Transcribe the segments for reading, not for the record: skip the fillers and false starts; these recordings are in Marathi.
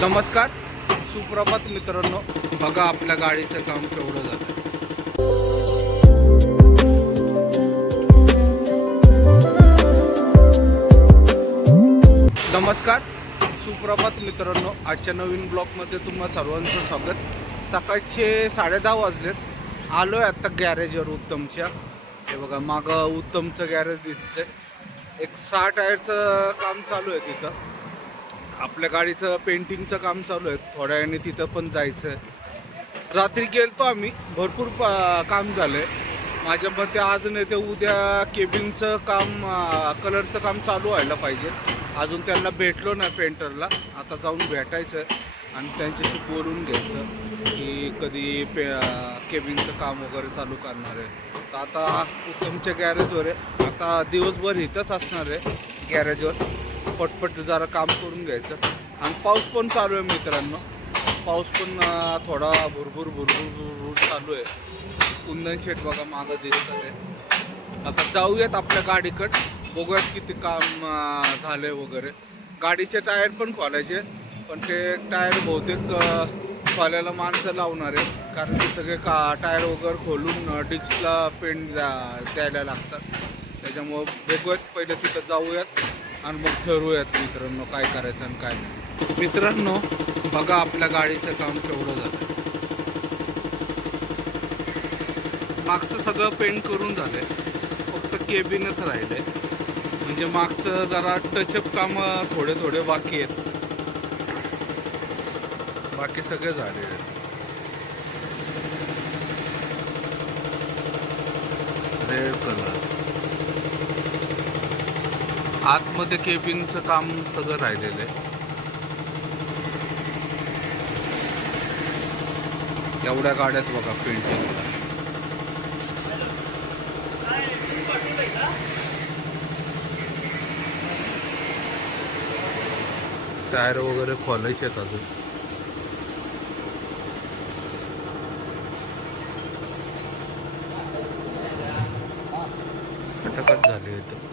नमस्कार, सुप्रभात मित्रांनो. बघा आपल्या गाडीचं काम केवढं झालं. नमस्कार, सुप्रभात मित्रांनो. आजच्या नवीन ब्लॉगमध्ये तुम्हा सर्वांचं स्वागत. सकाळचे 10:30 वाजलेत. आलोय आता गॅरेजवर उत्तमच्या. हे बघा मागं उत्तमचं गॅरेज दिसतंय. एक 6 टायरचं काम चालू आहे तिथं. आपल्या गाडीचं पेंटिंगचं काम चालू आहे. थोड्या वेळाने तिथं पण जायचं आहे. रात्री गेलतो आम्ही, भरपूर काम झालं आहे. माझ्या मते आज नाही ते उद्या केबिनचं काम, कलरचं काम चालू व्हायला पाहिजे. अजून त्यांना भेटलो नाही पेंटरला. आता जाऊन भेटायचं आणि त्यांच्याशी बोलून घ्यायचं की कधी केबिनचं काम वगैरे चालू करणार आहे. तर आता उत्तमच्या गॅरेजवर आहे. आता दिवसभर इथंच असणार आहे गॅरेजवर. पटपट जरा काम करून घ्यायचं. आणि पाऊस पण चालू आहे मित्रांनो. पाऊस पण थोडा भुरभुर चालू आहे. कुंदन शेट बघा मागं दिसत आहे. आता जाऊयात आपल्या गाडीकडे, बघूयात किती काम झालंय वगैरे. गाडीचे टायर पण खोलायचे, पण ते टायर बहुतेक खोलायला माणसं लावणार आहे. कारण ते सगळे टायर वगैरे खोलून डिस्कला पेंट द्यायला लागतात. त्याच्यामुळं बघूयात, पहिले तिथं जाऊयात आणि मग ठरवूयात मित्रांनो काय करायचं आणि काय नाही. मित्रांनो बघा आपल्या गाडीचं काम केवढं झालं. मागचं सगळं पेंट करून झालंय, फक्त केबिनच राहिलंय. म्हणजे मागचं जरा टचअप काम थोडे बाकी आहेत. बाकी सगळे झाले. रेड कलर आतमध्ये केबिनचं काम सगळं राहिलेलं आहे. एवढ्या गाड्यात बघा पेंटिंगला. टायर वगैरे खोलायचे आहेत अजून. फटाकच झाले इथं.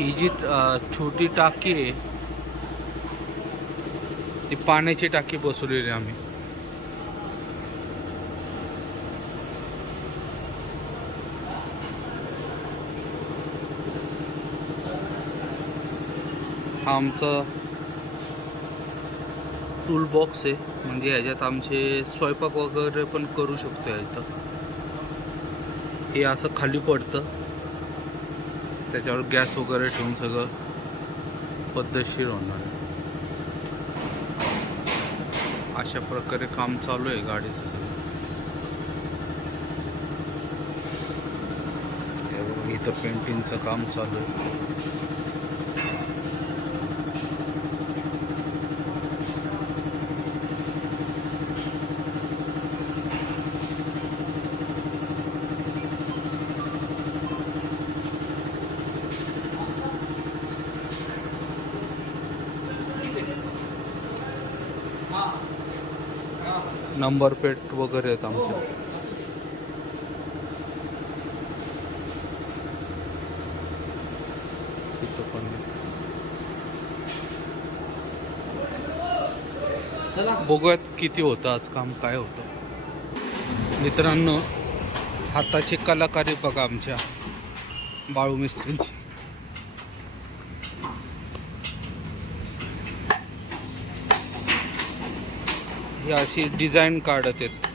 ही जी छोटी टाकी आहे ती पाण्याची टाकी बसवलेली आम्ही. हा आमचा टूल बॉक्स आहे. म्हणजे ह्याच्यात आमचे स्वयंपाक वगैरे पण करू शकतो. इथं हे असं खाली पडतं, त्याच्यावर गॅस वगैरे ठेवून सगळं पद्धतशीर होणार आहे. अशा प्रकारे काम चालू आहे गाडीचं सगळं. इथं पेंटिंगचं काम चालू आहे. नंबर प्लेट वगैरे आहेत आमच्या. तिथं पण बघूयात किती होतं आज काम, काय होतं. मित्रांनो हाताची कलाकारी बघा आमच्या बाळू मिस्त्रींची. ही अशी डिझाईन काढत आहेत.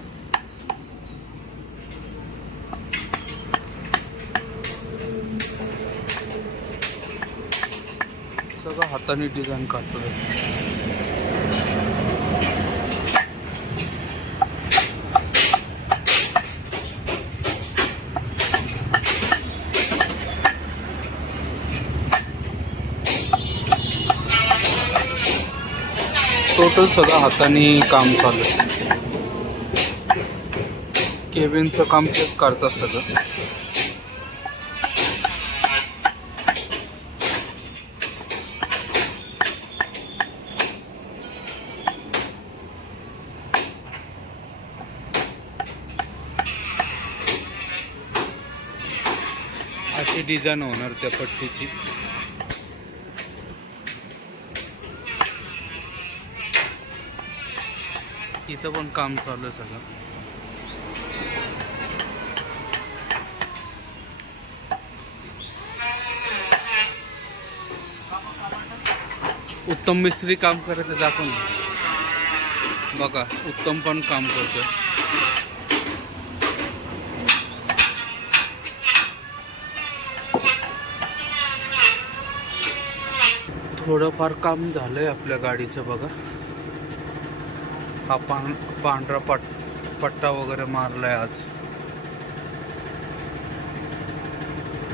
सगळं हाताने डिझाईन काढतो. टोटल सगळं हाताने काम चालू आहे. केबिनचं काम तेच करतात सगळं. अशी डिझाईन होणार त्या पट्टीची. इथं पण काम चालू आहे सगळं. उत्तम मिस्त्री काम करत आहे, दाखवून बघा. उत्तम पण काम करतोय. थोडंफार काम झालंय आपल्या गाडीचं बघा. हा पांढरा पट्टा वगैरे मारलाय आज.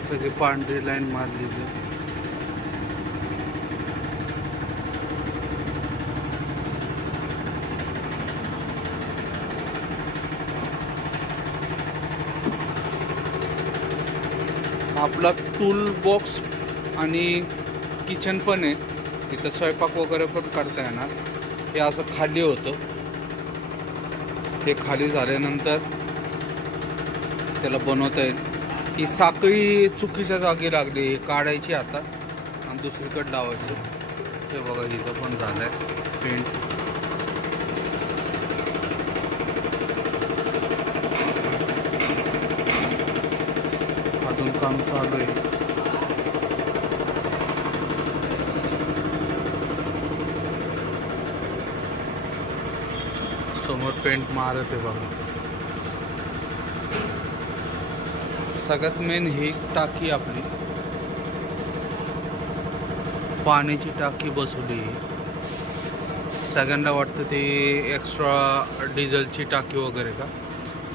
सगळी पांढरी लाईन मारलेली. आपला टूल बॉक्स आणि किचन पण आहे. इथं स्वयंपाक वगैरे पण करता येणार. हे असं खाली होतं. हे खाली झाल्यानंतर त्याला बनवता येईल. ही साखळी चुकीच्या जागी लागली, ही काढायची आता आणि दुसरीकडे लावायचं. हे बघा इथं पण झालंय पेंट. अजून काम चालू आहे. समोर पेंट मारत आहे बघा. सगळ्यात मेन ही टाकी आपली पाण्याची टाकी बसवली. सगळ्यांना वाटतं ती एक्स्ट्रा डिझेलची टाकी वगैरे का,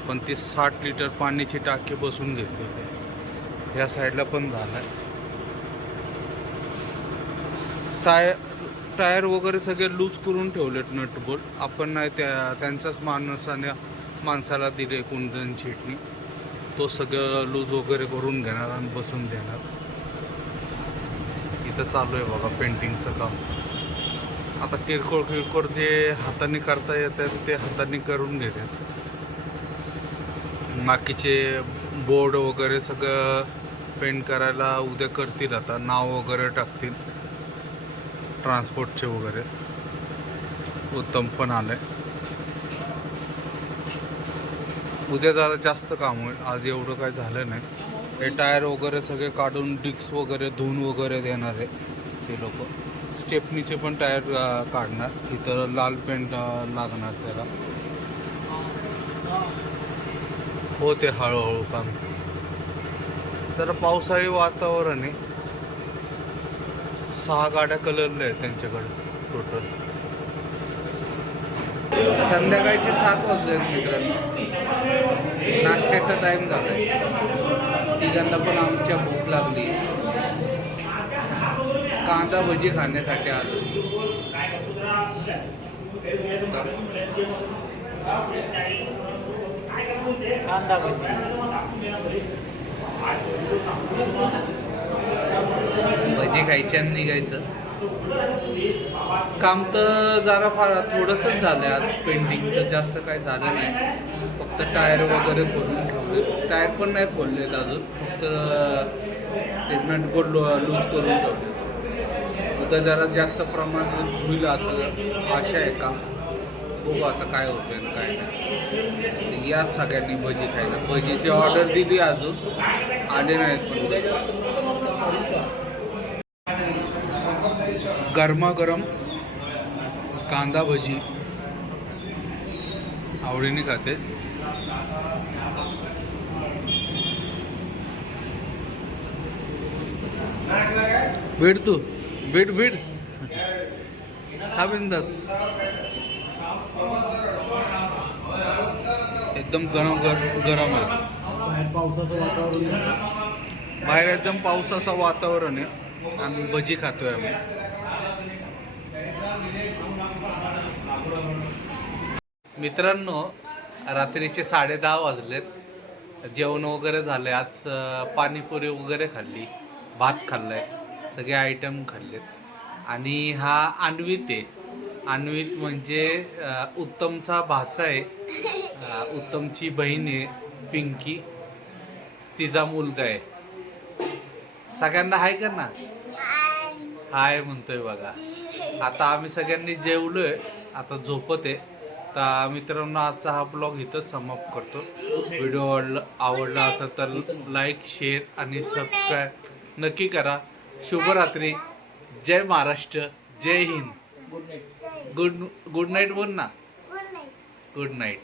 पण ती 60 लिटर पाण्याची टाकी बसून घेतली. या साईडला पण झालं. टायर वगैरे सगळे लूज करून ठेवलेत नट बोल्ट. आपण नाही त्यांच्याच माणसाला दिले कुंदन शीटनी. तो सगळं लूज वगैरे करून घेणार आणि बसून देणार. इथं चालू आहे बघा पेंटिंगचं काम. आता किरकोळ जे हाताने करता येतात ते हाताने करून घेतात. बाकीचे बोर्ड वगैरे सगळं पेंट करायला उद्या करतील. आता नाव वगैरे टाकतील ट्रान्सपोर्टचे वगैरे. उत्तम पण आलंय. उद्या जरा जास्त काम होईल, आज एवढं काय झालं नाही. हे टायर वगैरे सगळे काढून डिस्क वगैरे धुवून वगैरे देणार आहे ते लोक. स्टेपनीचे पण टायर काढणार. इथं लाल पेंट लागणार त्याला. होते हळूहळू काम. तर पावसाळी वातावरण आहे. 6 गाड्या कलरल्या आहेत त्यांच्याकडे टोटल. संध्याकाळचे 7 वाजले मित्रांनो. नाश्त्याचा टाइम झालाय. तिघांना पण आमच्या भूक लागली. कांदा भजी खाण्यासाठी आलो. कांदा भजी खायची आणि निघायचं. काम तर जरा फार थोडंच झालंय आज. पेंटिंगचं जास्त काही झालं नाही. फक्त टायर वगैरे खोलून ठेवले. टायर पण नाही खोललेत अजून. फक्त ट्रीटमेंट बोर्ड लूज करून ठेवले. उद्या जरा जास्त प्रमाणात होईल असं आशा आहे. काम बघू आता काय होतं आणि काय नाही. याच सगळ्यांनी भजी खायला. भजीची ऑर्डर दिली, अजून आले नाहीत. पण गरमागरम कांदा भजी आवडीने खाते. भेट तू भेट हा बिंदास. एकदम गरम आहे. बाहेर एकदम पावसाचं वातावरण आहे आणि भजी खातोय आम्ही. मित्रांनो, रात्रीचे 10:30 वाजलेत. जेवण वगैरे झाले. आज पाणीपुरी वगैरे खाल्ली, भात खाल्लाय, सगळे आयटम खाल्लेत. आणि हा अन्वित आहे. अन्वित म्हणजे उत्तमचा भाचा आहे. उत्तमची बहीण आहे पिंकी, तिचा मुलगा आहे. सगळ्यांना हाय कर ना. हाय म्हणतोय बघा. आता आम्ही सगळ्यांनी जेवलोय, आता झोपत आहे. तर मित्रांनो, आजचा हा ब्लॉग इथंच समाप्त करतो. व्हिडिओ आवडला असेल तर लाईक, शेअर आणि सबस्क्राईब नक्की करा. शुभरात्री. जय महाराष्ट्र. जय हिंद. गुड नाईट बोल ना. Good night.